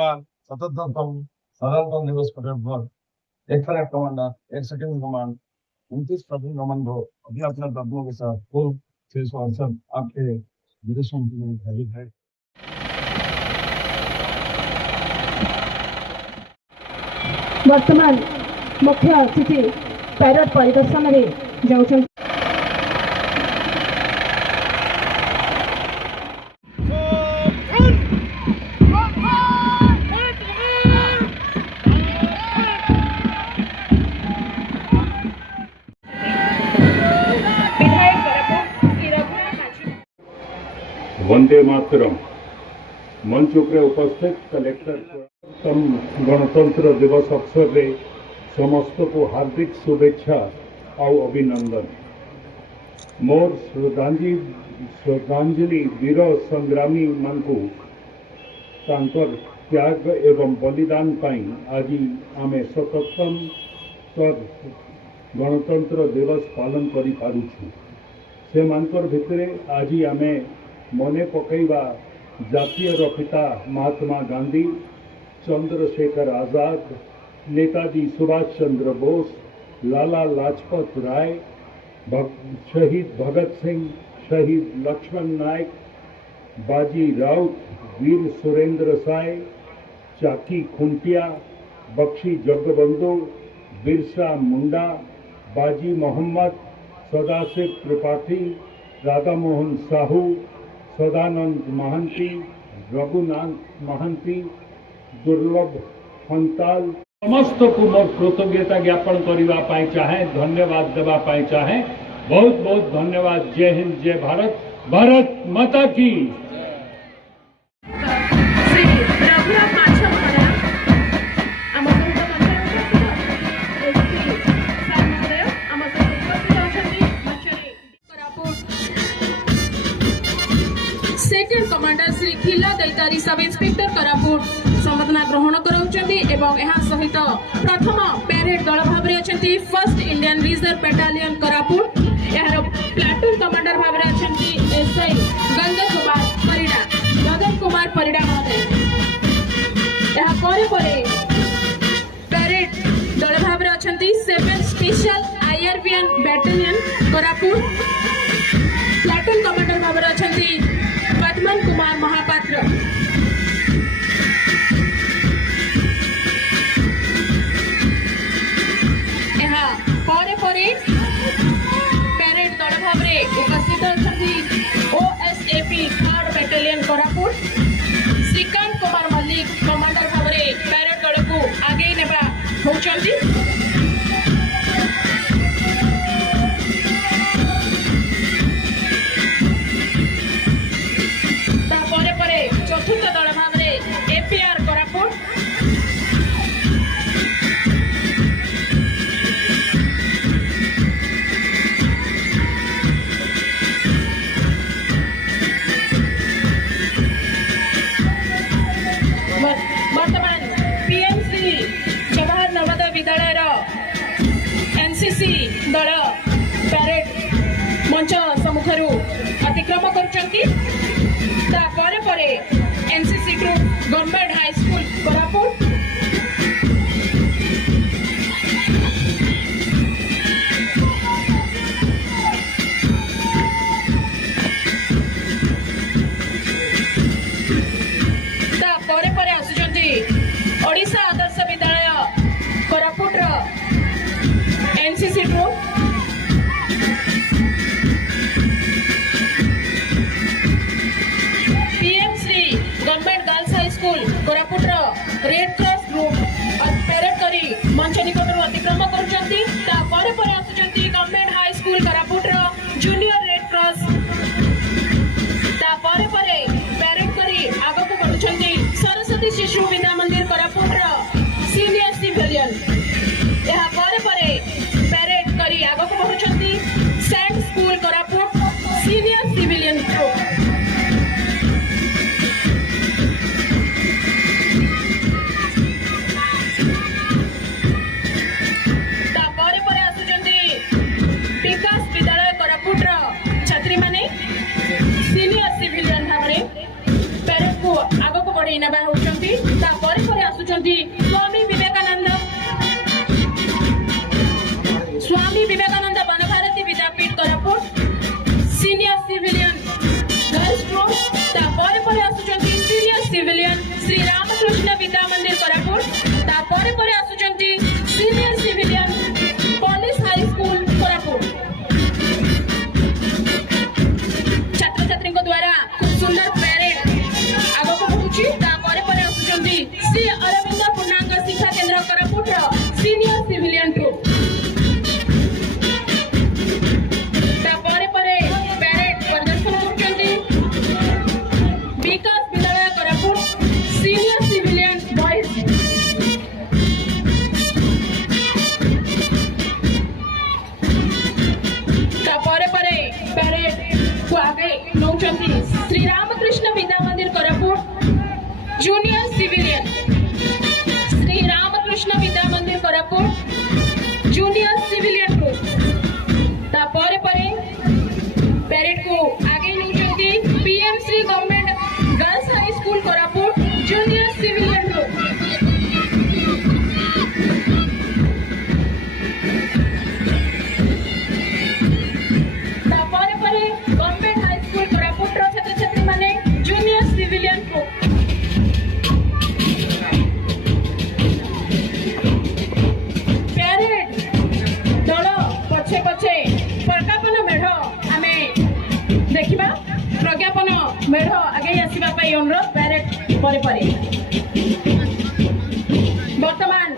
वर्तमान 77तम साधारणतम दिवस परेड पर लेफ्टिनेंट कमांडर एक सेकंड कमांड 29 प्रवीण कमान को अपने अपने तत्वों के साथ फुल 668 आपके विदेशों में हाजिर है। वर्तमान मुख्य अतिथि पैरेड परिदर्शन में जाउछन। वंदे मातरम मंच उपरे उपस्थित कलेक्टर गणतंत्र दिवस अवसर में समस्त को हार्दिक शुभेच्छा और अभिनंदन। मोर श्रद्धांजलि वीर संग्रामी मानकु तांकर त्याग एवं बलिदान पाई आज आमे 77तम गणतंत्र दिवस पालन करि पारुछु। से मानकर भितरे आज आमे मने पकईवा जातीय पिता महात्मा गांधी, चंद्रशेखर आजाद, नेताजी सुभाष चंद्र बोस, लाला लाजपत राय, शहीद भगत सिंह, शहीद लक्ष्मण नायक, बाजी राउत, वीर सुरेंद्र साय, चाकी खुंटिया, बख्शी जगबंधु, बिरसा मुंडा, बाजी मोहम्मद, सदाशिव त्रिपाठी, राधा मोहन साहू, सदानंद महांती, रघुनाथ महांती, दुर्लभ हंताल समस्त को मोर कृतज्ञता ज्ञापन करने चाहे, धन्यवाद देवाई चाहे। बहुत बहुत धन्यवाद। जय हिंद, जय भारत, भारत माता की। सेक्टर कमांडर श्री खिला दैतारी सब इंस्पेक्टर करापुट संबर्धना ग्रहण कराउछन्ती एवं यहाँ सहित प्रथम पैरेड दल भाव में अछन्ती फर्स्ट इंडियन रिजर्व बटालियन करापुट। यार प्लाटून कमांडर भाव में अछन्ती एसआई गगन कुमार परिडा महोदय। यहाँ परे पैरेड दल भाव में अछन्ती 7 special IRBN battalion Koraput. Platoon commander भाव में अछन्ती पद्मन कुमार महापात्र। यहाँ परे पैरेड दल भाव में उपस्थित अछन्ती OSAP 3rd battalion Koraput. Srikanth Kumar Mallick commander भाव में पैरेड दल को आगे नेबा होउछन्ती। चतुर्थ दल भाव में एपीआर कोरापुट। वर्तमान पीएमसी जवाहर नवोदय विद्यालय एनसीसी दल पैरेड मंच सम्मुखर अतिक्रम कर NCC group government high school Koraput. परे आसुचंती Odisha Adarsha Vidyalaya Koraput NCC group. Koraput red cross group parade करी मंच निकट अतिक्रम कर government high school Koraput junior red cross. Parade करी आग को बढ़ुंट सरस्वती शिशु विद्या मंदिर कोरापुट सीनियर सिविलियन। यहाँ पैरेड करी आग को बढ़ुंट saint school Koraput senior civilian group. ଆସୁଛନ୍ତି Swami Vivekananda Banabharati Vidyapith Koraput senior civilian girls group तापर पर आसुचंती सीनियर सिविलियन श्री रामकृष्ण विद्या मंदिर कोरापुट तापर पर आसुचंती senior civilian police high school Koraput छात्र छात्री द्वारा खूब सुंदर परेड आगे को बढ़ुची तापर पर आसुचंती Shri Arvind Purnanga Shiksha Kendra Koraput senior civilian group Vikash Vidyalaya Koraput senior civilian boys parade को आगे नौचंती Shri Ramakrishna Vidya Mandir Koraput junior civilian Shri Ramakrishna Vidya Mandir Koraput junior civilian group तापर परेड को आगे नौचंती PM Shri government girls high school Koraput junior civilian group तापर गवर्नमेंट हाई स्कूल कोरापुट छात्र छात्री माने जूनियर सिविलियन ग्रुप परेड दल पछे पछे प्रज्ञापन मेढ़ आमे देखिबा प्रज्ञापन मेढ़ आगे आसवा अनुरोध परेड परे वर्तमान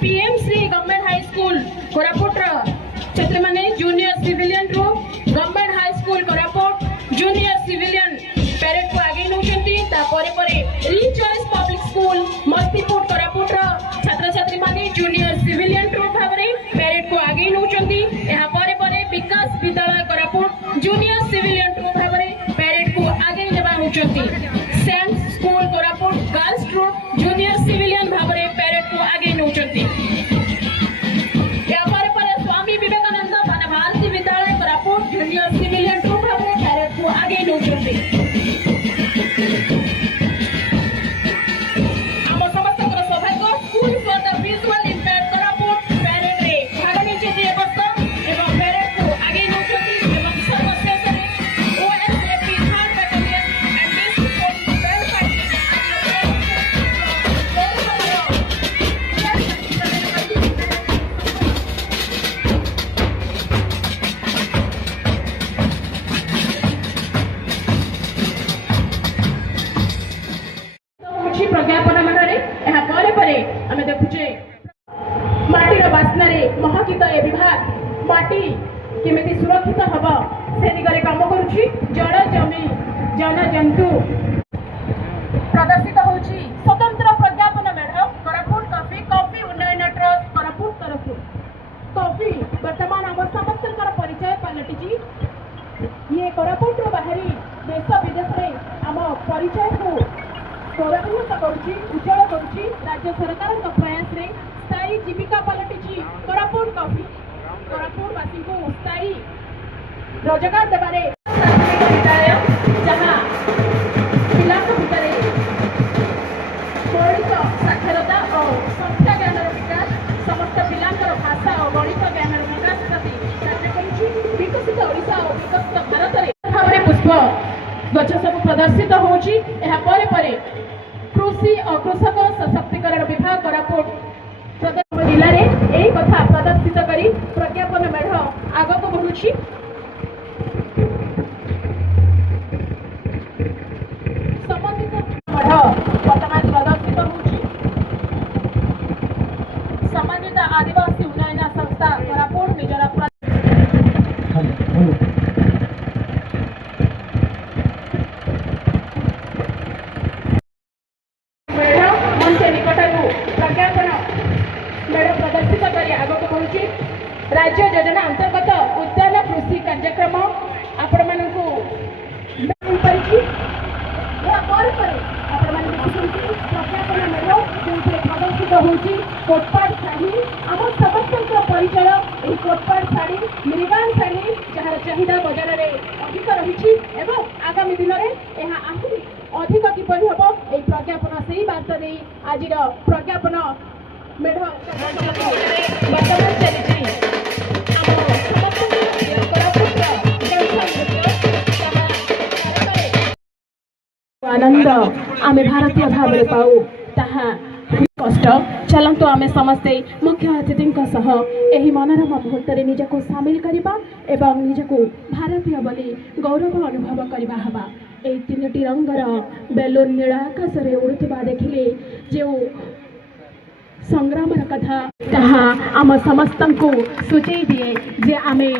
PM Shri government high school Koraput छात्र माने जूनियर सिविलियन रो government high school Koraput junior civilian parade को आगे नौचंती रिचॉइस पब्लिक स्कूल मस्तीपुर कोरापुट छात्र छात्री माने जूनियर सिविलियन रो भाबरे परेड को आगे नौचंती एहा परे विकास विद्यालय कोरापुट जूनियर सिविलियन रो भाबरे परेड को आगे नेबा नौचंती सेंट स्कूल कोरापुट गर्ल्स रो जूनियर सिविलियन भाबरे परेड को आगे नौचंती या परे स्वामी विवेकानंद वनभारती विद्यालय कोरापुट जूनियर सिविलियन रो भाबरे परेड को आगे नौचंती प्रज्ञापन मनरे एहा परे आमे देखुचे माटीर बास्नारे महकित ए विभाग माटी केमिति सुरक्षित हब से दिगरे काम करूची जल जमी जन जंतु प्रदर्शित होची स्वतंत्र प्रज्ञापन मेढ़ कोरापुट कॉफी उन्नयन ट्रस्ट कोरापुट तरफ कॉफी वर्तमान आम समस्त परिचय पलटिची ये कोरापुट बाहरी देश विदेश में आम परिचय को गौरवान्वित करुची उज्जवल करुची राज्य सरकार प्रयास रे स्थायी जीविका पलटिची कोरापुट कॉफी कोरापुटवासी को स्थायी रोजगार देवारे विद्यालय जहाँ पिला भितर मौलिक साक्षरता और संख्या ज्ञान विकास समस्त पिलांकर भाषा और गणित ज्ञान विकास प्रति कार्य करुची विकसित ओडिशा और विकसित भारत रे भावरे पुष्प गछ सब प्रदर्शित होची एहा परे कृषि और कृषक सशक्तिकरण विभाग कोरापुट जिले में यही कथा प्रदर्शित करी प्रज्ञापन मेढ़ आग को बढ़ुची संबंधित मेढ़ वर्तमान प्रदर्शित होची संबंधित आदिवासी उन्नयन संस्था कोरापुट निजर प्रदर्शित कर आगे बढ़ुची राज्य योजना अंतर्गत उद्यान कृषि ଏବଂ ଆଗାମୀ ଦିନରେ ଏହା ଆହୁରି ଅଧିକ କିପରି ହେବ ଏହି ପ୍ରଜ୍ଞାପନ ସେହି ବାର୍ତ୍ତା ଦେଇ ଆଜିର ପ୍ରଜ୍ଞାପନ ମେଢ଼ ବର୍ତ୍ତମାନ ଚାଲିଛି ଆମ ସମସ୍ତଙ୍କର ପ୍ରିୟ କୋରାପୁଟର ଜଙ୍ଗଲ ନୃତ୍ୟ ଆନନ୍ଦ ଆମେ ଭାରତୀୟ ଭାବରେ ପାଉ ତାହା କଷ୍ଟ। ଚାଲନ୍ତୁ ଆମେ ସମସ୍ତେ ମୁଖ୍ୟ ଅତିଥିଙ୍କ ସହ ଏହି ମନୋରମ ମୁହୂର୍ତ୍ତରେ ନିଜକୁ ସାମିଲ କରିବା ଏବଂ ନିଜକୁ ଭାରତୀୟ ବୋଲି ଗୌରବ ଅନୁଭବ କରିବା ହେବା। ଏହି ତିନୋଟି ରଙ୍ଗର ବେଲୁନ ନୀଳ ଆକାଶରେ ଉଡ଼ୁଥିବା ଦେଖିଲେ ଯେଉଁ ସଂଗ୍ରାମର କଥା ତାହା ଆମ ସମସ୍ତଙ୍କୁ ସୂଚାଇ ଦିଏ ଯେ ଆମେ